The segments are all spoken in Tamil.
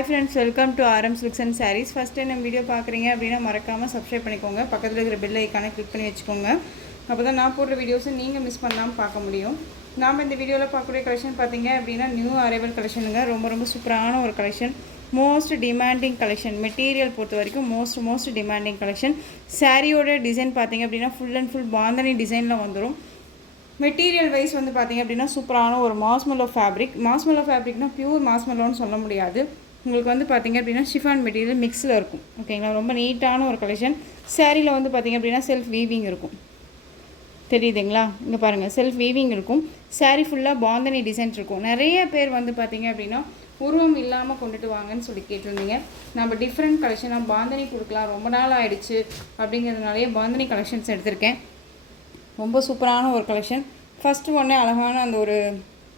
Hi friends, welcome to RM Silks and Sarees. First time நம்ம வீடியோ பார்க்குறீங்க அப்படின்னா மறக்காமல் சப்ஸ்கிரைப் பண்ணிக்கோங்க. பக்கத்தில் இருக்கிற பெல் ஐக்கானை கிளிக் பண்ணி வச்சுக்கோங்க. அப்போ தான் நான் போடுற வீடியோஸை நீங்கள் மிஸ் பண்ணாமல் பார்க்க முடியும். நாம் இந்த வீடியோவில் பார்க்கக்கூடிய கலெக்ஷன் பார்த்தீங்க அப்படின்னா நியூ அரைவல் கலெக்ஷனுங்க. ரொம்ப சூப்பரான ஒரு collection, most demanding collection. Material பொறுத்த வரைக்கும் மோஸ்ட் டிமாண்டிங் கலெக்ஷன். சாரியோட டிசைன் பார்த்தீங்க அப்படின்னா ஃபுல் அண்ட் ஃபுல் பாந்தனி டிசைனில் வந்துடும். மெட்டீரியல் வைஸ் வந்து பார்த்திங்க அப்படின்னா சூப்பரான ஒரு மாஸ்மெல்லோ ஃபேப்ரிக். மாஸ்மெல்லோ ஃபேப்ரிக்னால் பியூர் மாஸ்மெல்லோன்னு சொல்ல முடியாது. உங்களுக்கு வந்து பார்த்திங்க அப்படின்னா ஷிஃபான் மெட்டீரியல் மிக்ஸில் இருக்கும். ஓகேங்களா, ரொம்ப நீட்டான ஒரு கலெக்ஷன். சேரீயில் வந்து பார்த்திங்க அப்படின்னா செல்ஃப் வீவிங் இருக்கும். தெரியுதுங்களா, இங்கே பாருங்கள், செல்ஃப் வீவிங் இருக்கும். சாரீ ஃபுல்லாக பாந்தனி டிசைன்ஸ் இருக்கும். நிறைய பேர் வந்து பார்த்திங்க அப்படின்னா உருவம் இல்லாமல் கொண்டுட்டு வாங்கன்னு சொல்லி கேட்டிருந்தீங்க. நம்ம டிஃப்ரெண்ட் கலெக்ஷனாக பாந்தனி கொடுக்கலாம், ரொம்ப நாள் ஆகிடுச்சு அப்படிங்கிறதுனாலேயே பாந்தனி கலெக்ஷன்ஸ் எடுத்திருக்கேன். ரொம்ப சூப்பரான ஒரு கலெக்ஷன். ஃபஸ்ட்டு ஒன்று அழகான அந்த ஒரு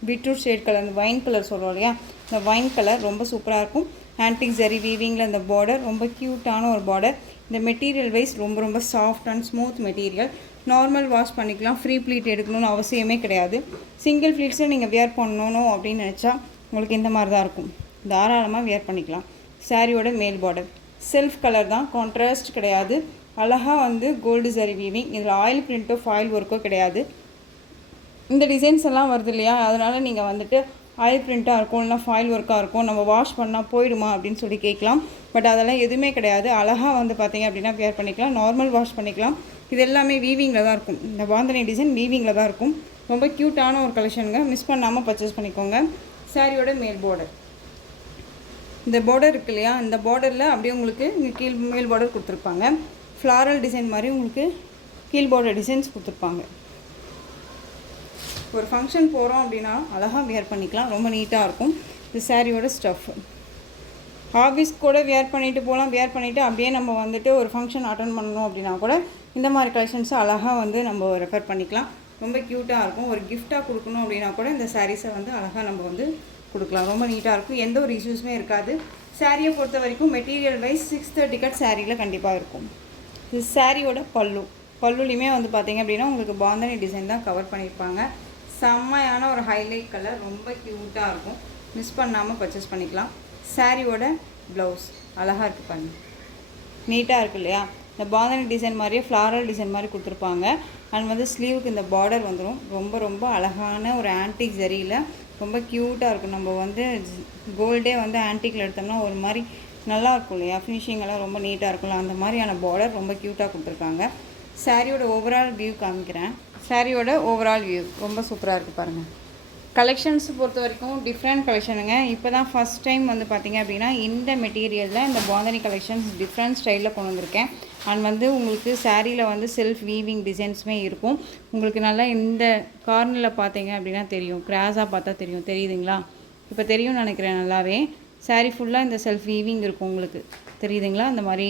பீட்ரூட் ஷேட் கலர், அந்த வைன் கலர் சொல்கிறோம் இல்லையா, இந்த வைன் கலர் ரொம்ப சூப்பராக இருக்கும். ஆன்டிக் ஜரி வீவிங்கில் இந்த பார்டர் ரொம்ப க்யூட்டான ஒரு பார்டர். இந்த மெட்டீரியல் வைஸ் ரொம்ப soft and smooth material. Normal wash பண்ணிக்கலாம், ஃப்ரீ ப்ளீட் எடுக்கணும்னு அவசியமே கிடையாது. சிங்கிள் ப்ளீட்ஸை நீங்கள் வியர் பண்ணணும் அப்படின்னு நினச்சா உங்களுக்கு இந்த மாதிரி தான் இருக்கும். தாராளமாக வியர் பண்ணிக்கலாம். சாரியோட மேல் பார்டர் செல்ஃப் கலர் தான், கான்ட்ராஸ்ட் கிடையாது. அழகாக வந்து கோல்டு ஜரி வீவிங். இதில் ஆயில் பிரிண்ட்டோ ஃபாயில் ஒர்க்கோ கிடையாது. இந்த டிசைன்ஸ் எல்லாம் வருது இல்லையா, அதனால் நீங்கள் வந்துட்டு ஆயில் பிரிண்ட்டாக இருக்கும், இல்லைனா ஃபாயில் ஒர்க்காக இருக்கும், நம்ம வாஷ் பண்ணால் போயிடுமா அப்படின்னு சொல்லி கேட்கலாம். பட் அதெல்லாம் எதுவுமே கிடையாது. அழகாக வந்து பார்த்திங்க அப்படின்னா வியர் பண்ணிக்கலாம், நார்மல் வாஷ் பண்ணிக்கலாம். இது எல்லாமே வீவிங்கில் தான் இருக்கும். இந்த பாந்தனி டிசைன் வீவிங்கில் தான் இருக்கும். ரொம்ப க்யூட்டான ஒரு கலெக்ஷனுங்க. மிஸ் பண்ணாமல் பர்ச்சேஸ் பண்ணிக்கோங்க. சாரியோட மேல் பார்டர், இந்த பார்டர் இருக்கு இல்லையா, இந்த பார்டரில் அப்படியே உங்களுக்கு இங்கே மேல் பார்டர் கொடுத்துருப்பாங்க. ஃப்ளாரல் டிசைன் மாதிரி உங்களுக்கு கீழ் பார்டர் டிசைன்ஸ் கொடுத்துருப்பாங்க. ஒரு ஃபங்க்ஷன் போகிறோம் அப்படின்னா அழகாக வியர் பண்ணிக்கலாம், ரொம்ப நீட்டாக இருக்கும். இது சாரியோட ஸ்டஃப். ஆஃபீஸ் கூட வியர் பண்ணிவிட்டு போகலாம். வியர் பண்ணிவிட்டு அப்படியே நம்ம வந்துட்டு ஒரு ஃபங்க்ஷன் அட்டன் பண்ணணும் அப்படின்னா கூட இந்த மாதிரி கலெக்ஷன்ஸை அழகாக வந்து நம்ம ரெஃபர் பண்ணிக்கலாம். ரொம்ப க்யூட்டாக இருக்கும். ஒரு கிஃப்டாக கொடுக்கணும் அப்படின்னா கூட இந்த சாரீஸை வந்து அழகாக நம்ம வந்து கொடுக்கலாம். ரொம்ப நீட்டாக இருக்கும், எந்த ஒரு இஷ்யூஸுமே இருக்காது. சாரியை பொறுத்த வரைக்கும் மெட்டீரியல் வைஸ் 630 கட் சாரியில் கண்டிப்பாக இருக்கும். இது சாரியோட பல்லுலையுமே வந்து பார்த்திங்க அப்படின்னா உங்களுக்கு பாந்தனி டிசைன் தான் கவர் பண்ணியிருப்பாங்க. செம்மையான ஒரு ஹைலைட் கலர், ரொம்ப க்யூட்டாக இருக்கும். மிஸ் பண்ணாமல் பர்ச்சேஸ் பண்ணிக்கலாம். சாரியோட ப்ளவுஸ் அழகாக இருக்குது பாருங்க, நீட்டாக இருக்குது இல்லையா. இந்த பாந்தனி டிசைன் மாதிரியே ஃப்ளாரல் டிசைன் மாதிரி கொடுத்துருப்பாங்க. அண்ட் வந்து ஸ்லீவுக்கு இந்த பார்டர் வந்துடும். ரொம்ப அழகான ஒரு ஆன்டிக் ஜரியில் ரொம்ப க்யூட்டாக இருக்கும். நம்ம வந்து கோல்டே வந்து ஆன்டிக்கில் எடுத்தோம்னா ஒரு மாதிரி நல்லாயிருக்கும் இல்லையா, ஃபினிஷிங்கெல்லாம் ரொம்ப நீட்டாக இருக்கும்ல, அந்த மாதிரியான பார்டர் ரொம்ப க்யூட்டாக கொடுத்துருக்காங்க. சாரியோட ஓவரால் வியூ காமிக்கிறேன். சாரியோட ஓவரால் வியூ ரொம்ப சூப்பராக இருக்குது பாருங்கள். கலெக்ஷன்ஸ் பொறுத்த வரைக்கும் டிஃப்ரெண்ட் கலெக்ஷனுங்க. இப்போ தான் ஃபஸ்ட் டைம் வந்து பார்த்திங்க அப்படின்னா இந்த மெட்டீரியலில் இந்த பாந்தனி கலெக்ஷன்ஸ் டிஃப்ரெண்ட் ஸ்டைலில் கொண்டு வந்திருக்கேன். அண்ட் வந்து உங்களுக்கு சாரியில் வந்து செல்ஃப் வீவிங் டிசைன்ஸுமே இருக்கும். உங்களுக்கு நல்லா இந்த கார்னரில் பார்த்தீங்க அப்படின்னா தெரியும், கிராஸாக பார்த்தா தெரியும், தெரியுதுங்களா, இப்போ தெரியும்னு நினைக்கிறேன் நல்லாவே. சாரீ ஃபுல்லாக இந்த செல்ஃப் வீவிங் இருக்கும், உங்களுக்கு தெரியுதுங்களா. இந்த மாதிரி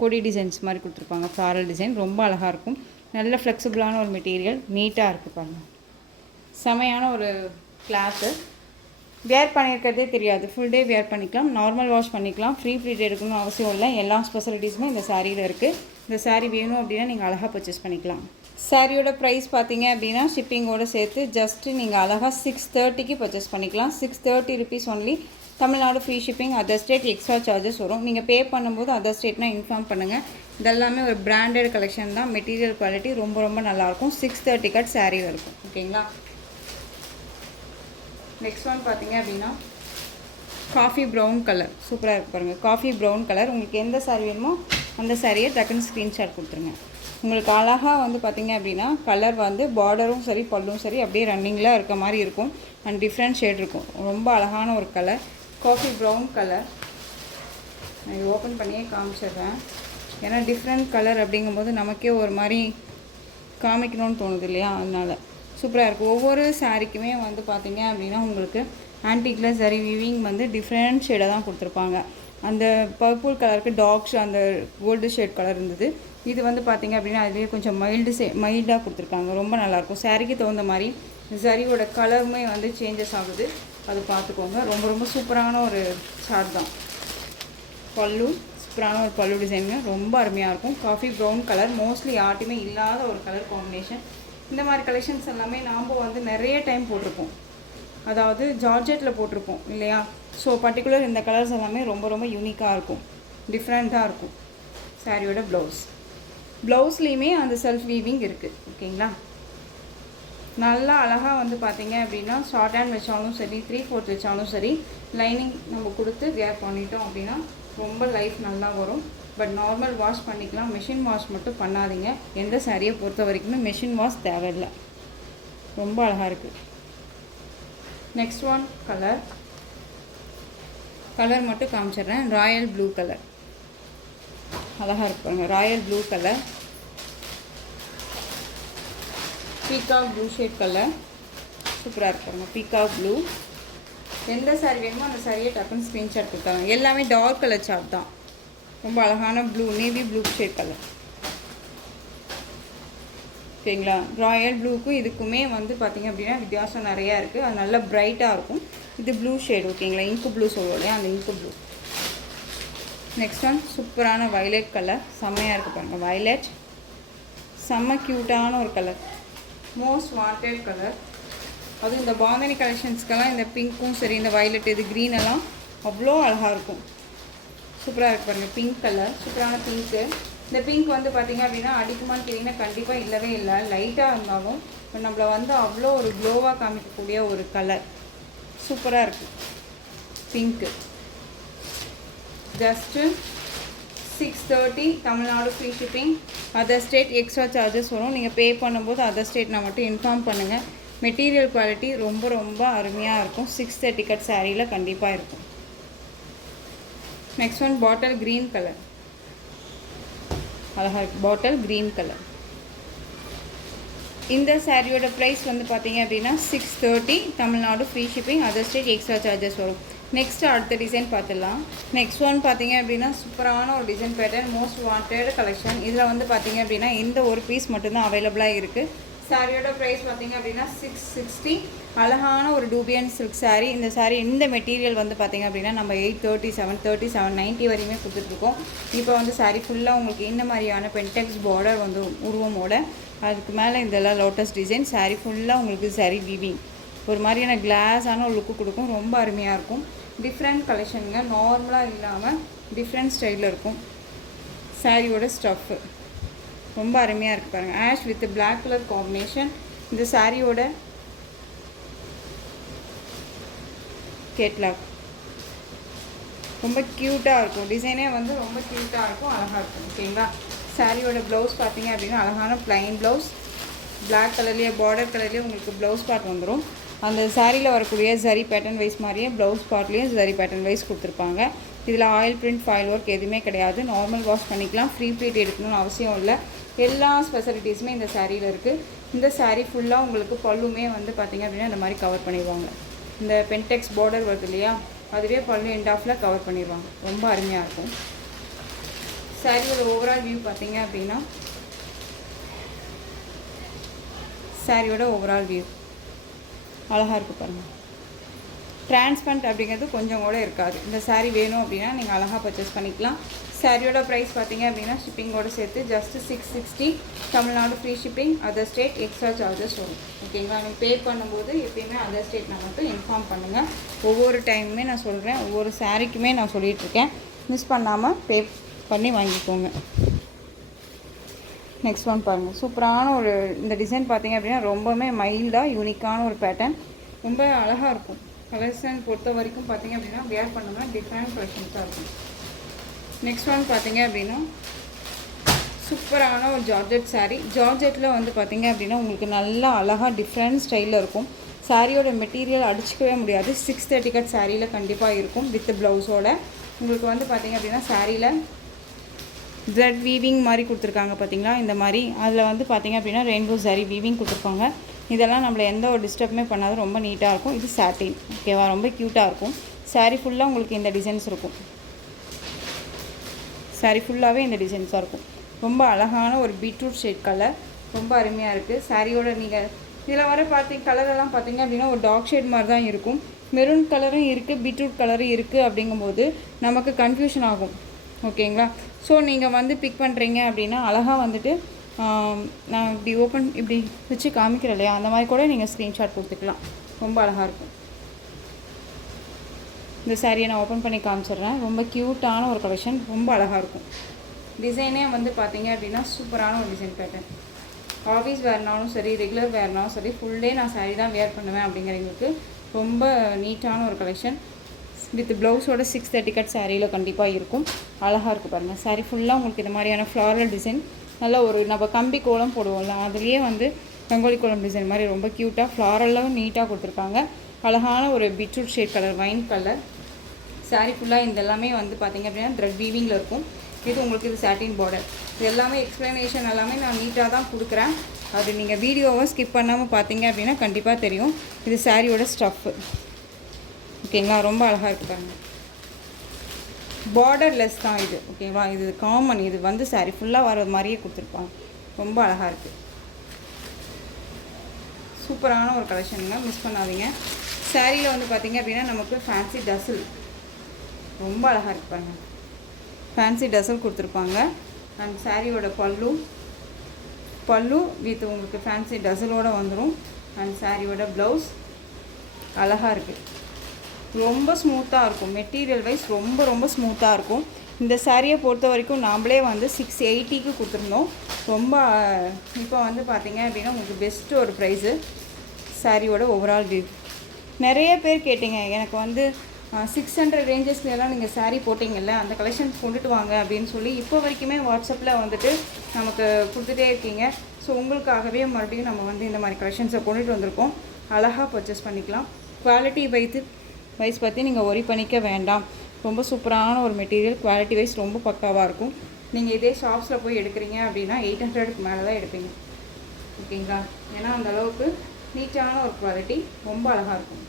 கொடி டிசைன்ஸ் மாதிரி கொடுத்துருப்பாங்க, ஃப்ளாரல் டிசைன் ரொம்ப அழகாக இருக்கும். நல்ல ஃப்ளெக்சிபிளான ஒரு மெட்டீரியல், நீட்டாக இருக்குது பாருங்கள். செமையான ஒரு கிளாத்து. வேர் பண்ணியிருக்கிறதே தெரியாது, ஃபுல் டே வேர் பண்ணிக்கலாம், நார்மல் வாஷ் பண்ணிக்கலாம், ஃப்ரீ ப்ளீட் எடுக்கணும்னு அவசியம் இல்லை. எல்லா ஸ்பெசிலிட்டிஸுமே இந்த சாரியில் இருக்குது. இந்த சாரீ வேணும் அப்படின்னா நீங்கள் அழகாக பர்ச்சேஸ் பண்ணிக்கலாம். சாரியோட ப்ரைஸ் பார்த்தீங்க அப்படின்னா ஷிப்பிங்கோடு சேர்த்து ஜஸ்ட்டு நீங்கள் அழகாக 630க்கு பர்ச்சேஸ் பண்ணிக்கலாம். 630 rupees only. Tamil Nadu free shipping. Other state extra charges வரும். நீங்கள் பே பண்ணும்போது அதர் ஸ்டேட்னால் இன்ஃபார்ம் பண்ணுங்கள். இதெல்லாமே ஒரு பிராண்டட் கலெக்ஷன் தான். மெட்டீரியல் குவாலிட்டி ரொம்ப நல்லாயிருக்கும். 630 கட் சாரியில் இருக்கும். ஓகேங்களா. நெக்ஸ்ட் ஒன் பார்த்தீங்க அப்படின்னா காஃபி ப்ரௌன் கலர் சூப்பராக இருக்குது பாருங்கள். Coffee brown colour. உங்களுக்கு எந்த சாரீ வேணுமோ அந்த சாரியை டக்குன்னு ஸ்க்ரீன்ஷாட் கொடுத்துருங்க. உங்களுக்கு அழகாக வந்து பார்த்திங்க அப்படின்னா கலர் வந்து பார்டரும் சரி பல்லும் சரி அப்படியே ரன்னிங்கில் இருக்க மாதிரி இருக்கும். அண்ட் டிஃப்ரெண்ட் ஷேட் இருக்கும். ரொம்ப அழகான ஒரு கலர், காஃபி ப்ரௌன் கலர். நான் இது ஓப்பன் பண்ணியே காமிச்சிடுறேன். ஏன்னா டிஃப்ரெண்ட் கலர் அப்படிங்கும்போது நமக்கே ஒரு மாதிரி காமிக்கணும்னு தோணுது இல்லையா, அதனால் சூப்பராக இருக்குது. ஒவ்வொரு சாரிக்குமே வந்து பார்த்திங்க அப்படின்னா உங்களுக்கு ஆன்டிக்கில் சரி வீவிங் வந்து டிஃப்ரெண்ட் ஷேடாக தான் கொடுத்துருப்பாங்க. அந்த பர்பிள் கலருக்கு டார்க் அந்த கோல்டு ஷேட் கலர் இருந்தது. இது வந்து பார்த்திங்க அப்படின்னா அதுலேயே கொஞ்சம் மைல்டாக கொடுத்துருக்காங்க. ரொம்ப நல்லாயிருக்கும். சாரிக்கு தகுந்த மாதிரி சரியோட கலருமே வந்து சேஞ்சஸ் ஆகுது, அது பார்த்துக்கோங்க. ரொம்ப சூப்பரான ஒரு சார்ட் தான். பல்லு சூப்பரான ஒரு பல்லு டிசைனுங்க, ரொம்ப அருமையாக இருக்கும். காஃபி ப்ரௌன் கலர் மோஸ்ட்லி யார்ட்டுமே இல்லாத ஒரு கலர் காம்பினேஷன். இந்த மாதிரி கலெக்ஷன்ஸ் எல்லாமே நாம் வந்து நிறைய டைம் போட்டிருப்போம். அதாவது ஜார்ஜெட்டில் போட்டிருப்போம் இல்லையா, ஸோ பர்டிகுலர் இந்த கலர்ஸ் எல்லாமே ரொம்ப ரொம்ப யூனிக்காக இருக்கும், டிஃப்ரெண்ட்டாக இருக்கும். சாரியோட ப்ளவுஸ்லேயுமே அந்த செல்ஃப் வீவிங் இருக்குது. ஓகேங்களா, நல்லா அழகாக வந்து பார்த்தீங்க அப்படின்னா ஷார்ட் ஹேண்ட் வச்சாலும் சரி, 3/4 வச்சாலும் சரி, லைனிங் நம்ம கொடுத்து வேர் பண்ணிட்டோம் அப்படின்னா ரொம்ப லைஃப் நல்லா வரும். பட் நார்மல் வாஷ் பண்ணிக்கலாம், மிஷின் வாஷ் மட்டும் பண்ணாதீங்க. எந்த சாரியை பொறுத்த வரைக்குமே மிஷின் வாஷ் தேவையில்லை. ரொம்ப அழகாக இருக்குது. நெக்ஸ்ட் ஒன் கலர் மட்டும் காமிச்சிடுறேன். ராயல் ப்ளூ கலர் அழகாக இருப்பாங்க. Royal blue colour, peacock blue shade colour சூப்பராக இருப்பாங்க. Peacock blue. எந்த சாரி வேணுமோ அந்த சாரியை டக்குன்னு ஸ்க்ரீன்ஷாட் கொடுத்தாங்க. எல்லாமே டார்க் கலர் சார்ட் தான். ரொம்ப அழகான blue, navy blue shade colour. ஓகேங்களா, ராயல் ப்ளூக்கும் இதுக்குமே வந்து பார்த்திங்க அப்படின்னா வித்தியாசம் நிறையா இருக்குது. அது நல்லா ப்ரைட்டாக இருக்கும். இது ப்ளூ ஷேட். ஓகேங்களா, இங்கு ப்ளூ சொல்லுவோம் இல்லையா, அந்த இங்கு ப்ளூ. நெக்ஸ்ட் ஒன் சூப்பரான வயலட் கலர், செம்மையாக இருக்குது பாருங்கள். வயலட் செம்ம க்யூட்டான ஒரு கலர், மோஸ்ட் வாண்டட் கலர். அதுவும் இந்த பாந்தனி கலெக்ஷன்ஸ்க்கெல்லாம் இந்த பிங்க்கும் சரி, இந்த வயலட், இது க்ரீன் எல்லாம் அவ்வளோ அழகாக இருக்கும். சூப்பராக இருக்குது பாருங்கள். பிங்க் கலர், சூப்பரான பிங்க்கு. இந்த பிங்க் வந்து பார்த்திங்க அப்படின்னா அடிக்குமான்னு கேட்டிங்கன்னா கண்டிப்பாக இல்லவே இல்லை. லைட்டாக இருந்தாலும் இப்போ நம்மளை வந்து அவ்வளோ ஒரு க்ளோவாக காமிக்கக்கூடிய ஒரு கலர். சூப்பராக இருக்குது pink. Just 630 Tamil Nadu free shipping. Other state extra charges வரும். நீங்கள் பே பண்ணும்போது அதர் ஸ்டேட் நான் மட்டும் இன்ஃபார்ம் பண்ணுங்கள். மெட்டீரியல் குவாலிட்டி ரொம்ப ரொம்ப அருமையாக இருக்கும். 630 கட் சாரியில் கண்டிப்பாக இருக்கும். Next one bottle green colour அழகாக இருக்குது. Bottle green colour. இந்த சாரியோட ப்ரைஸ் வந்து பார்த்தீங்க அப்படின்னா 630 Tamil Nadu free shipping. Other state extra charges வரும். நெக்ஸ்ட்டு அடுத்த டிசைன் பார்த்துடலாம். நெக்ஸ்ட் ஒன் பார்த்தீங்க அப்படின்னா சூப்பரான ஒரு design pattern, most wanted collection. இதில் வந்து பார்த்தீங்க அப்படின்னா இந்த ஒரு பீஸ் மட்டும்தான் அவைலபிளாக இருக்குது. சாரியோட ப்ரைஸ் பார்த்தீங்க அப்படின்னா 660. அழகான ஒரு டூபியன் சில்க் சாரீ. இந்த சாரீ இந்த மெட்டீரியல் வந்து பார்த்தீங்க அப்படின்னா நம்ம 830, 730, 790 வரையுமே கொடுத்துட்ருக்கோம். இப்போ வந்து சாரீ ஃபுல்லாக உங்களுக்கு இந்த மாதிரியான பென்டெக்ஸ் பார்டர் வந்து உருவமோட, அதுக்கு மேலே இதெல்லாம் லோட்டஸ் டிசைன். சாரீ ஃபுல்லாக உங்களுக்கு சாரீ வீவிங் ஒரு மாதிரியான கிளாஸான ஒரு லுக்கு கொடுக்கும். ரொம்ப அருமையாக இருக்கும். டிஃப்ரெண்ட் கலெக்ஷனுங்க, நார்மலாக இல்லாமல் டிஃப்ரெண்ட் ஸ்டைலில் இருக்கும். சாரியோட ஸ்டஃப்பு ரொம்ப அருமையாக இருக்குது பாருங்கள். Ash with black colour combination. இந்த சாரியோட கேட்லாக் ரொம்ப க்யூட்டாக இருக்கும். டிசைனே வந்து ரொம்ப க்யூட்டாக இருக்கும், அழகாக இருக்கும். ஓகேங்களா, சாரியோட ப்ளவுஸ் பார்த்தீங்க அப்படின்னா அழகான ப்ளைன் ப்ளவுஸ். பிளாக் கலர்லேயே பார்டர் கலர்லேயே உங்களுக்கு ப்ளவுஸ் பார்ட் வந்துடும். அந்த சாரியில் வரக்கூடிய ஜரி பேட்டர்ன் வைஸ் மாதிரியே ப்ளவுஸ் பார்ட்லேயும் ஜரி பேட்டர்ன் வைஸ் கொடுத்துருப்பாங்க. இதில் ஆயில் பிரிண்ட், ஃபாயில் ஒர்க் எதுவுமே கிடையாது. நார்மல் வாஷ் பண்ணிக்கலாம். ஃப்ரீ ப்ளீட் எடுக்கணும்னு அவசியம் இல்லை. எல்லா ஸ்பெஷலிட்டிஸுமே இந்த சாரியில் இருக்குது. இந்த சாரீ ஃபுல்லாக உங்களுக்கு பல்லுமே வந்து பார்த்திங்க அப்படின்னா இந்த மாதிரி கவர் பண்ணிடுவாங்க. இந்த பென்டெக்ஸ் பார்டர் வருது இல்லையா, அதுவே பல்லு எண்ட் ஆஃபில் கவர் பண்ணிடுவாங்க. ரொம்ப அருமையாக இருக்கும். சாரியோட ஓவரால் வியூ பார்த்தீங்க அப்படின்னா சாரியோட ஓவரால் வியூ அழகாக இருக்குது பாருங்கள். டிரான்ஸ்பரண்ட் அப்படிங்கிறது கொஞ்சம் கூட இருக்காது. இந்த சாரீ வேணும் அப்படின்னா நீங்கள் அழகாக பர்ச்சேஸ் பண்ணிக்கலாம். சாரியோட ப்ரைஸ் பார்த்தீங்க அப்படின்னா ஷிப்பிங்கோடு சேர்த்து just 660 Tamil Nadu free shipping. Other state extra charges வரும். ஓகேங்களா, நீங்கள் பே பண்ணும்போது எப்பயுமே அதர் ஸ்டேட் நான் மட்டும் இன்ஃபார்ம் பண்ணுங்கள். ஒவ்வொரு டைமுமே நான் சொல்கிறேன், ஒவ்வொரு சாரீக்குமே நான் சொல்லிகிட்ருக்கேன். மிஸ் பண்ணாமல் பே பண்ணி வாங்கிக்கோங்க. நெக்ஸ்ட் ஒன் பாருங்கள். சூப்பரான ஒரு இந்த டிசைன் பார்த்தீங்க அப்படின்னா ரொம்பவுமே மைல்டாக யூனிக்கான ஒரு பேட்டர்ன். ரொம்ப அழகாக இருக்கும். கலெக்ஷன் பொறுத்த வரைக்கும் பார்த்தீங்க அப்படின்னா வேர் பண்ணோம்னா டிஃப்ரெண்ட் கலெக்ஷன்ஸாக இருக்கும். நெக்ஸ்ட் ஒன் பார்த்தீங்க அப்படின்னா சூப்பரான ஒரு ஜார்ஜெட் சாரீ. ஜார்ஜெட்டில் வந்து பார்த்தீங்க அப்படின்னா உங்களுக்கு நல்லா அழகாக டிஃப்ரெண்ட் ஸ்டைலில் இருக்கும். சாரியோட மெட்டீரியல் அடிச்சிக்கவே முடியாது. 630 கட் சாரியில் கண்டிப்பாக இருக்கும். வித் ப்ளவுஸோட உங்களுக்கு வந்து பார்த்தீங்க அப்படின்னா சாரியில் த்ரெட் வீவிங் மாதிரி கொடுத்துருக்காங்க பார்த்தீங்களா, இந்த மாதிரி. அதில் வந்து பார்த்தீங்க அப்படின்னா ரெயின்போ சாரீ வீவிங் கொடுத்துருப்பாங்க. இதெல்லாம் நம்மளை எந்த ஒரு டிஸ்டர்புமே பண்ணாது. ரொம்ப நீட்டாக இருக்கும். இது சாட்டின். ஓகேவா, ரொம்ப க்யூட்டாக இருக்கும். சாரீ ஃபுல்லாக உங்களுக்கு இந்த டிசைன்ஸ் இருக்கும். சாரீ ஃபுல்லாகவே இந்த டிசைன்ஸாக இருக்கும். ரொம்ப அழகான ஒரு பீட்ரூட் ஷேட் கலர். ரொம்ப அருமையாக இருக்குது. சாரியோட நீங்கள் இதில் வர கலரெல்லாம் பார்த்தீங்க அப்படின்னா ஒரு டார்க் ஷேட் மாதிரி தான் இருக்கும். மெரூன் கலரும் இருக்குது, பீட்ரூட் கலரும் இருக்குது. அப்படிங்கும்போது நமக்கு கன்ஃபியூஷன் ஆகும். ஓகேங்களா, ஸோ நீங்கள் வந்து பிக் பண்ணுறீங்க அப்படின்னா அழகாக வந்துட்டு நான் இப்படி ஓப்பன் இப்படி வச்சு காமிக்கிறேன் இல்லையா, அந்த மாதிரி கூட நீங்கள் ஸ்க்ரீன்ஷாட் கொடுத்துக்கலாம். ரொம்ப அழகாக இருக்கும். இந்த சாரியை நான் ஓப்பன் பண்ணி காமிச்சிடுறேன். ரொம்ப க்யூட்டான ஒரு கலெக்ஷன், ரொம்ப அழகாக இருக்கும். டிசைனே வந்து பார்த்தீங்க அப்படின்னா சூப்பரான ஒரு டிசைன் பேட்டர்ன். ஆஃபீஸ் வேர்னாலும் சரி, ரெகுலர் வேர்னாலும் சரி, ஃபுல் டே நான் சாரீ தான் வேர் பண்ணுவேன் அப்படிங்கிறவங்களுக்கு ரொம்ப நீட்டான ஒரு கலெக்ஷன். வித் ப்ளவுஸோட 630 கட் சாரியில் கண்டிப்பாக இருக்கும். அழகாக இருக்குது பாருங்கள். சாரீ ஃபுல்லாக உங்களுக்கு இந்த மாதிரியான ஃப்ளாரல் டிசைன், நல்ல ஒரு நம்ம கம்பி கோலம் போடுவோம்ல, அதுலேயே வந்து ரங்கோலி கோலம் டிசைன் மாதிரி ரொம்ப க்யூட்டாக ஃப்ளாரலாக நீட்டாக கொடுத்துருக்காங்க. அழகான ஒரு beetroot shade colour, wine colour. Sari ஃபுல்லாக இந்த எல்லாமே வந்து பார்த்திங்க அப்படின்னா த்ரெட் வீவிங்கில் இருக்கும். இது உங்களுக்கு இது சாட்டின் பார்டர். இது எல்லாமே எக்ஸ்ப்ளனேஷன் எல்லாமே நான் நீட்டாக தான் கொடுக்குறேன். அது நீங்கள் வீடியோவை ஸ்கிப் பண்ணாமல் பார்த்தீங்க அப்படின்னா கண்டிப்பாக தெரியும். இது சாரியோட ஸ்டஃப்பு. ஓகேங்களா, ரொம்ப அழகாக இருக்குது பாருங்கள். பார்டர்லெஸ் தான் இது. ஓகேவா, இது காமன். இது வந்து சாரீ ஃபுல்லாக வர மாதிரியே கொடுத்துருப்பாங்க. ரொம்ப அழகாக இருக்குது. சூப்பரான ஒரு கலெக்ஷனுங்க, மிஸ் பண்ணாதீங்க. சாரியில் வந்து பார்த்திங்க அப்படின்னா நமக்கு ஃபேன்சி டசல் ரொம்ப அழகாக இருக்குது பாருங்கள். ஃபேன்சி டசல் கொடுத்துருப்பாங்க. அண்ட் சாரியோட பல்லு வித் உங்களுக்கு ஃபேன்சி டசலோடு வந்துடும். அண்ட் சாரியோட ப்ளவுஸ் அழகாக இருக்குது. ரொம்ப ஸ்மூத்தாக இருக்கும். மெட்டீரியல் வைஸ் ரொம்ப ரொம்ப ஸ்மூத்தாக இருக்கும். இந்த சாரியை பொறுத்த வரைக்கும் நாம்ளே வந்து 680க்கு கொடுத்துருந்தோம். ரொம்ப இப்போ வந்து பார்த்திங்க அப்படின்னா உங்களுக்கு பெஸ்ட்டு ஒரு ப்ரைஸு. சாரியோட ஓவரால் வியூ. நிறைய பேர் கேட்டிங்க, எனக்கு வந்து 600 ரேஞ்சஸ்லாம் நீங்கள் சாரீ போட்டிங்கல்ல, அந்த கலெக்ஷன்ஸ் கொண்டுட்டு வாங்க அப்படின்னு சொல்லி இப்போ வரைக்குமே வாட்ஸ்அப்பில் வந்துட்டு நமக்கு கொடுத்துட்டே இருக்கீங்க. ஸோ உங்களுக்காகவே மறுபடியும் நம்ம வந்து இந்த மாதிரி கலெக்ஷன்ஸை கொண்டுட்டு வந்திருக்கோம். அழகாக பர்ச்சேஸ் பண்ணிக்கலாம். குவாலிட்டி வைஸ் பற்றி நீங்கள் ஒரி பண்ணிக்க வேண்டாம். ரொம்ப சூப்பரான ஒரு மெட்டீரியல். குவாலிட்டி வைஸ் ரொம்ப பக்காவாக இருக்கும். நீங்கள் இதே ஷாப்ஸில் போய் எடுக்கிறீங்க அப்படின்னா 800க்கு மேலே தான் எடுப்பீங்க. ஓகேங்களா, ஏன்னா அந்த அளவுக்கு நீட்டான ஒரு குவாலிட்டி, ரொம்ப அழகாக இருக்கும்.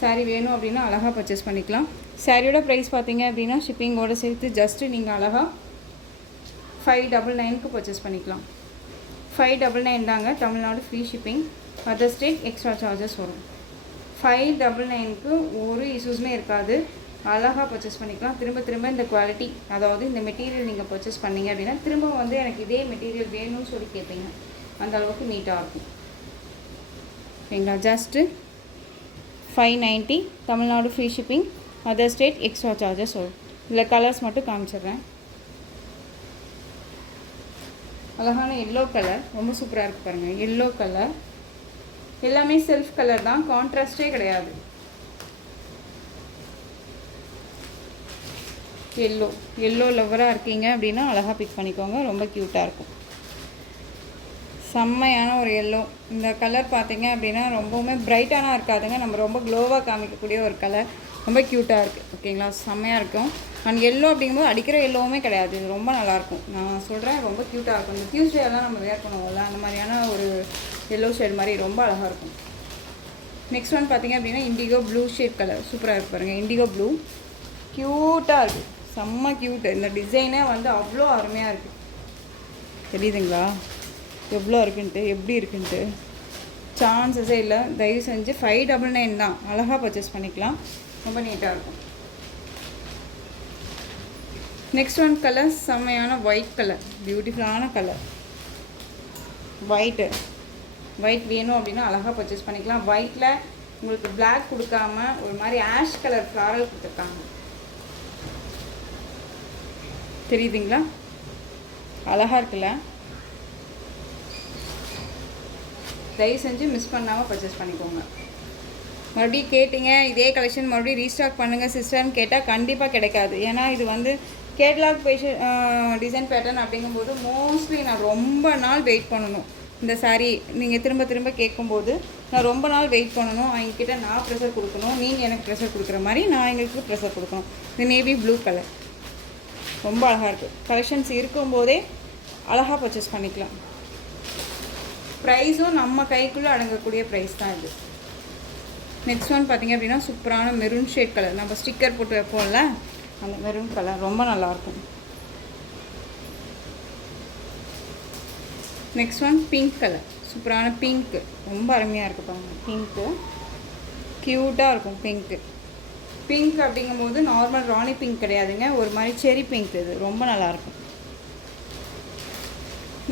சாரீ வேணும் அப்படின்னா அழகாக பர்ச்சேஸ் பண்ணிக்கலாம். சாரியோட ப்ரைஸ் பார்த்தீங்க அப்படின்னா ஷிப்பிங்கோடு சேர்த்து ஜஸ்ட்டு நீங்கள் அழகாக 599க்கு பர்ச்சேஸ் பண்ணிக்கலாம். 599 தாங்க, Tamil Nadu free shipping. Other state extra charges வரும். 599க்கு ஒரு இஷ்யூஸுமே இருக்காது. அழகாக பர்ச்சேஸ் பண்ணிக்கலாம். திரும்ப இந்த குவாலிட்டி, அதாவது இந்த மெட்டீரியல் நீங்கள் பர்ச்சேஸ் பண்ணிங்க அப்படின்னா திரும்ப வந்து எனக்கு இதே மெட்டீரியல் வேணும்னு சொல்லி கேட்பீங்க. அந்த அளவுக்கு நீட்டாக இருக்கும். ஓகேங்களா, just 590, Tamil Nadu free shipping. Other state extra charges வரும். இதில் கலர்ஸ் மட்டும் காமிச்சிடுறேன். அழகான எல்லோ கலர், ரொம்ப சூப்பராக இருக்குது பாருங்கள். எல்லோ கலர் எல்லாமே செல்ஃப் கலர் தான், கான்ட்ராஸ்டே கிடையாது. எல்லோ லவராக இருக்கீங்க அப்படின்னா அழகாக பிக் பண்ணிக்கோங்க. ரொம்ப க்யூட்டாக இருக்கும். செம்மையான ஒரு எல்லோ. இந்த கலர் பார்த்தீங்க அப்படின்னா ரொம்பவுமே பிரைட்டானா இருக்காதுங்க, நம்ம ரொம்ப க்ளோவாக காமிக்கக்கூடிய ஒரு கலர். ரொம்ப க்யூட்டாக இருக்குது. ஓகேங்களா, செம்மையாக இருக்கும். அண்ட் எல்லோ அப்படிங்கும்போது அடிக்கிற எல்லோவுமே கிடையாது. இது ரொம்ப நல்லாயிருக்கும். நான் சொல்கிறேன், ரொம்ப க்யூட்டாக இருக்கும். இந்த டியூஸ்டேலாம் நம்ம வேர் பண்ணுவோம்ல, அந்த மாதிரியான ஒரு எல்லோ ஷேட் மாதிரி ரொம்ப அழகாக இருக்கும். நெக்ஸ்ட் ஒன் பார்த்திங்க அப்படின்னா இண்டிகோ ப்ளூ ஷேட் கலர். சூப்பராக இருக்குது பாருங்கள். இண்டிகோ ப்ளூ க்யூட்டாக இருக்குது. செம்ம க்யூட்டு. இந்த டிசைனே வந்து அவ்வளோ அருமையாக இருக்குது. தெரியுதுங்களா எவ்வளோ இருக்குன்ட்டு, எப்படி இருக்குன்ட்டு? சான்சஸே இல்லை. தயவு செஞ்சு 599 தான், அழகாக பர்ச்சேஸ் பண்ணிக்கலாம். ரொம்ப நீட்டாக இருக்கும். நெக்ஸ்ட் ஒன் கலர் செம்மையான ஒயிட் கலர், பியூட்டிஃபுல்லான கலர். ஒயிட் வேணும் அப்படின்னா அழகாக பர்ச்சேஸ் பண்ணிக்கலாம். ஒயிட்டில் உங்களுக்கு பிளாக் கொடுக்காம ஒரு மாதிரி ஆஷ் கலர் ஃப்ளாரல் கொடுத்துருக்காங்க. தெரியுதுங்களா, அழகாக இருக்குல்ல? தயவு செஞ்சு மிஸ் பண்ணாமல் பர்ச்சேஸ் பண்ணிக்கோங்க. மறுபடியும் கேட்டிங்க இதே கலெக்ஷன் மறுபடியும் ரீஸ்டாக் பண்ணுங்கள் சிஸ்டர்னு கேட்டால் கண்டிப்பாக கிடைக்காது. ஏன்னா இது வந்து கேட்லாக் டிசைன் பேட்டர்ன் அப்படிங்கும்போது மோஸ்ட்லி நான் ரொம்ப நாள் வெயிட் பண்ணணும். இந்த சாரீ நீங்கள் திரும்ப கேட்கும்போது நான் ரொம்ப நாள் வெயிட் பண்ணணும். அவங்கக்கிட்ட நான் ப்ரெஷர் கொடுக்கணும், நீங்கள் எனக்கு ப்ரெஷர் கொடுக்குற மாதிரி நான் எங்களுக்கு ப்ரெஷர் கொடுக்கணும். இது நேவி ப்ளூ கலர் ரொம்ப அழகாக இருக்குது. கலெக்ஷன்ஸ் இருக்கும்போதே அழகாக பர்ச்சேஸ் பண்ணிக்கலாம். ப்ரைஸும் நம்ம கைக்குள்ளே அடங்கக்கூடிய ப்ரைஸ் தான் இது. நெக்ஸ்ட் ஒன் பார்த்திங்க அப்படின்னா சூப்பரான மெரூன் ஷேட் கலர். நம்ம ஸ்டிக்கர் போட்டு வைப்போம்ல, அந்த மெரூன் கலர் ரொம்ப நல்லாயிருக்கும். Next one pink colour. சூப்பரான பிங்க்கு, ரொம்ப அருமையாக இருக்குது பாருங்கள். பிங்க்கு க்யூட்டாக இருக்கும். பிங்க் அப்படிங்கும்போது நார்மல் ராணி பிங்க் கிடையாதுங்க, ஒரு மாதிரி செரி பிங்க். இது ரொம்ப நல்லாயிருக்கும்.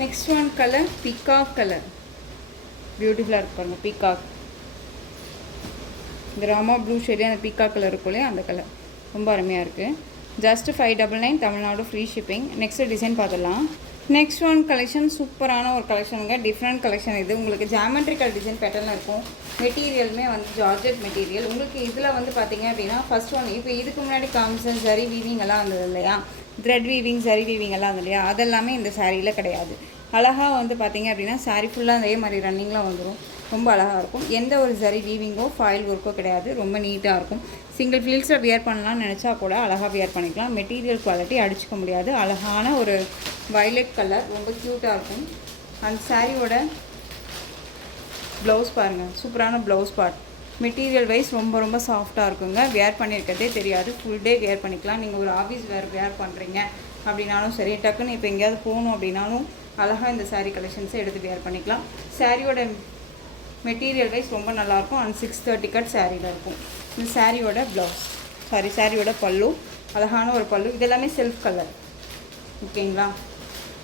Next one colour peacock colour. பியூட்டிஃபுல்லாக இருக்கு பாருங்கள். பீகாக் இந்த ராமா ப்ளூ ஷேடு அந்த பீக்கா கலர் இருக்கும் இல்லையா அந்த கலர் ரொம்ப அருமையாக இருக்குது. Just 599 Tamil Nadu free shipping. Next design பார்த்துடலாம். நெக்ஸ்ட் ஒன் கலெக்ஷன் சூப்பரான ஒரு கலெக்ஷனுங்க. டிஃப்ரெண்ட் கலெக்ஷன் இது. உங்களுக்கு ஜாமெட்ரிக்கல் டிசைன் பேட்டர்னில் இருக்கும். மெட்டீரியலுமே வந்து ஜார்ஜெட் மெட்டீரியல். உங்களுக்கு இதில் வந்து பார்த்தீங்க அப்படின்னா ஃபஸ்ட் ஒன் இப்போ இதுக்கு முன்னாடி காமிச்ச ஜரி வீவிங் எல்லாம் இருந்தது இல்லையா, த்ரெட் வீவிங் ஜரி வீவிங் எல்லாம் இருந்தது இல்லையா, அதெல்லாமே இந்த சாரியில் கிடையாது. அழகாக வந்து பார்த்தீங்க அப்படின்னா சாரீ ஃபுல்லாக அதே மாதிரி ரன்னிங்கில் வந்துடும். ரொம்ப அழகாக இருக்கும். எந்த ஒரு ஜரி வீவிங்கோ ஃபாயில் ஒர்க்கோ கிடையாது. ரொம்ப நீட்டாக இருக்கும். சிங்கிள் ஃபில்ஸில் வியர் பண்ணலாம்னு நினச்சா கூட அழகாக வியர் பண்ணிக்கலாம். மெட்டீரியல் குவாலிட்டி அடிச்சுக்க முடியாது. அழகான ஒரு வயலட் கலர், ரொம்ப க்யூட்டாக இருக்கும். அந்த சாரியோட ப்ளவுஸ் பாருங்கள், சூப்பரான ப்ளவுஸ் பார்ட். மெட்டீரியல் வைஸ் ரொம்ப ரொம்ப சாஃப்டாக இருக்குங்க. வியர் பண்ணியிருக்கிறதே தெரியாது. ஃபுல் டே வியர் பண்ணிக்கலாம். நீங்கள் ஒரு ஆஃபீஸ் வியர் பண்ணுறீங்க அப்படின்னாலும் சரி, டக்குன்னு இப்போ எங்கேயாவது போகணும் அப்படின்னாலும் அழகாக இந்த சாரீ கலெக்ஷன்ஸை எடுத்து வியர் பண்ணிக்கலாம். சாரியோட மெட்டீரியல் வைஸ் ரொம்ப நல்லாயிருக்கும். அண்ட் 630 கட் சாரியில் இருக்கும். இந்த சாரியோட ப்ளவுஸ், சாரியோட பல்லு, அழகான ஒரு பல்லு. இதெல்லாமே செல்ஃப் கலர். ஓகேங்களா?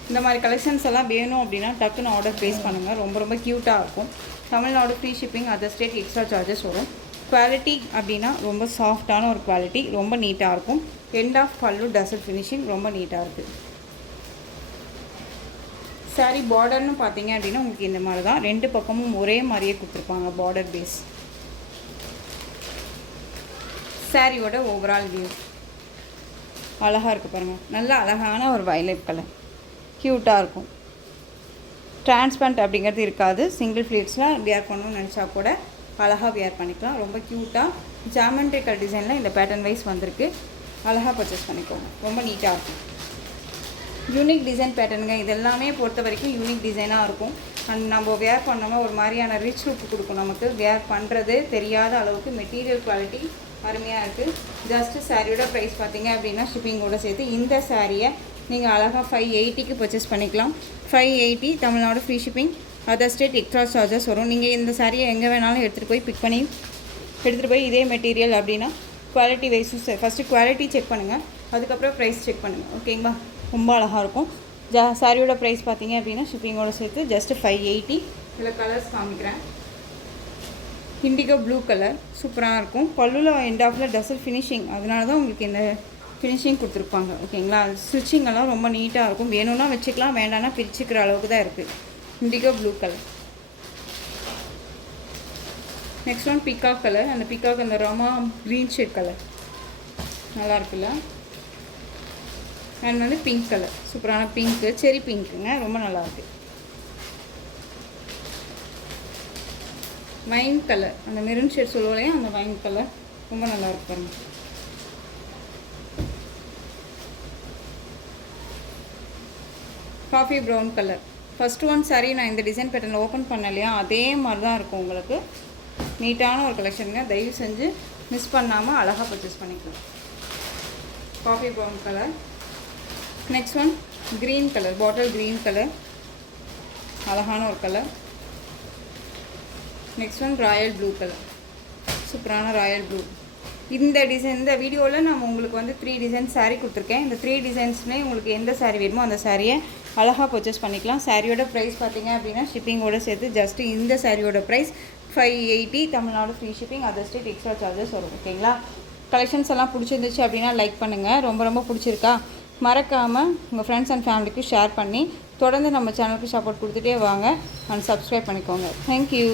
இந்த மாதிரி கலெக்ஷன்ஸ் எல்லாம் வேணும் அப்படின்னா டக்குன்னு ஆர்டர் ப்ளேஸ் பண்ணுங்கள். ரொம்ப ரொம்ப க்யூட்டாக இருக்கும். Tamil Nadu free shipping, other state extra charges வரும். குவாலிட்டி அப்படின்னா ரொம்ப சாஃப்டான ஒரு குவாலிட்டி, ரொம்ப நீட்டாக இருக்கும். எண்ட் ஆஃப் பல்லு டசல் ஃபினிஷிங் ரொம்ப நீட்டாக இருக்குது. சாரீ பார்டர்னு பார்த்தீங்க அப்படின்னா உங்களுக்கு இந்த மாதிரி தான். ரெண்டு பக்கமும் ஒரே மாதிரியே கொடுத்துருப்பாங்க பார்டர் பேஸ். சாரியோட ஓவரால் வியூ அழகாக இருக்குது பாருங்கள். நல்ல அழகான ஒரு வயலட் கலர், க்யூட்டாக இருக்கும். டிரான்ஸ்பரண்ட் அப்படிங்கிறது இருக்காது. சிங்கிள் ஃப்ளீட்ஸில் வியர் பண்ணணும்னு நினச்சா கூட அழகாக வியர் பண்ணிக்கலாம். ரொம்ப க்யூட்டாக ஜாமெட்ரிக்கல் டிசைனில் இந்த பேட்டர்ன் வைஸ் வந்திருக்கு. அழகாக பர்ச்சேஸ் பண்ணிக்கோங்க. ரொம்ப நீட்டாக இருக்கும். யூனிக் டிசைன் பேட்டர்னுங்க. இதெல்லாமே பொறுத்த வரைக்கும் யூனிக் டிசைனாக இருக்கும். அண்ட் நம்ம வேர் பண்ணோம்னா ஒரு மாதிரியான ரிச் லுக் கொடுக்கும். நமக்கு வேர் பண்ணுறது தெரியாத அளவுக்கு மெட்டீரியல் குவாலிட்டி அருமையாக இருக்குது. ஜஸ்ட்டு சாரியோட ப்ரைஸ் பார்த்தீங்க அப்படின்னா ஷிப்பிங்கோடு சேர்த்து இந்த சாரியை நீங்கள் அழகாக 580க்கு பர்ச்சேஸ் பண்ணிக்கலாம். 580 Tamil Nadu free shipping, other state extra charges வரும். நீங்கள் இந்த சாரியை எங்கே வேணாலும் எடுத்துகிட்டு போய் இதே மெட்டீரியல் அப்படின்னா குவாலிட்டி வைஸும் ஃபஸ்ட்டு குவாலிட்டி செக் பண்ணுங்கள், அதுக்கப்புறம் ப்ரைஸ் செக் பண்ணுங்கள். ஓகேங்களா? ரொம்ப அழகாக இருக்கும். சாரியோட ப்ரைஸ் பார்த்தீங்க அப்படின்னா ஷிப்பிங்கோடு சேர்த்து ஜஸ்ட்டு 580. இதில் கலர்ஸ் காமிக்கிறேன். இண்டிகோ ப்ளூ கலர் சூப்பராக இருக்கும். பல்லுவில் எண்ட் ஆஃபில் டசல் ஃபினிஷிங், அதனால தான் உங்களுக்கு இந்த ஃபினிஷிங் கொடுத்துருப்பாங்க. ஓகேங்களா? ஸ்டிச்சிங் எல்லாம் ரொம்ப நீட்டாக இருக்கும். வேணும்னா வச்சுக்கலாம், வேண்டாம்னா பிரிச்சுக்கிற அளவுக்கு தான் இருக்குது. Indigo blue colour. Next one peacock colour. அந்த பீகாக் அந்த ராமா க்ரீன் ஷேட் கலர் நல்லா இருக்குல்ல. அண்ட் வந்து பிங்க் கலர், சூப்பரான பிங்க்கு, செரி பிங்க்குங்க, ரொம்ப நல்லாயிருக்கு. வைன் கலர், அந்த மெரூன் ஷேட் சொல்லுவோம், அந்த வைன் கலர் ரொம்ப நல்லாயிருக்கு பாருங்க. Coffee brown colour. First one sorry நான் இந்த டிசைன் பேட்டர்னில் ஓப்பன் பண்ணலையா, அதே மாதிரி தான் இருக்கும் உங்களுக்கு. நீட்டான ஒரு கலெக்ஷனுங்க. தயவு செஞ்சு மிஸ் பண்ணாமல் அழகாக பர்ச்சேஸ் பண்ணிக்கலாம். Coffee brown colour. Next one green colour, bottle green colour, அழகான ஒரு colour. Next one Royal blue colour, சூப்பரான ராயல் ப்ளூ. இந்த டிசைன், இந்த வீடியோவில் நான் உங்களுக்கு வந்து 3 டிசைன் சாரீ கொடுத்துருக்கேன். இந்த 3 டிசைன்ஸ்மே உங்களுக்கு எந்த சாரீ வேணுமோ அந்த சாரியை அழகாக பர்ச்சேஸ் பண்ணிக்கலாம். சாரியோட ப்ரைஸ் பார்த்தீங்க அப்படின்னா ஷிப்பிங்கோடு சேர்த்து ஜஸ்ட்டு இந்த சாரியோட price 580 Tamil Nadu free shipping, other state extra charges வரும். ஓகேங்களா? கலெக்ஷன்ஸ் எல்லாம் பிடிச்சிருந்துச்சு அப்படின்னா லைக் பண்ணுங்கள். ரொம்ப ரொம்ப பிடிச்சிருக்கா மறக்காமல் உங்கள் ஃப்ரெண்ட்ஸ் அண்ட் ஃபேமிலிக்கு ஷேர் பண்ணி தொடர்ந்து நம்ம சேனலுக்கு சப்போர்ட் கொடுத்துட்டே வாங்க. அண்ட் சப்ஸ்கிரைப் பண்ணிக்கோங்க. தேங்க்யூ.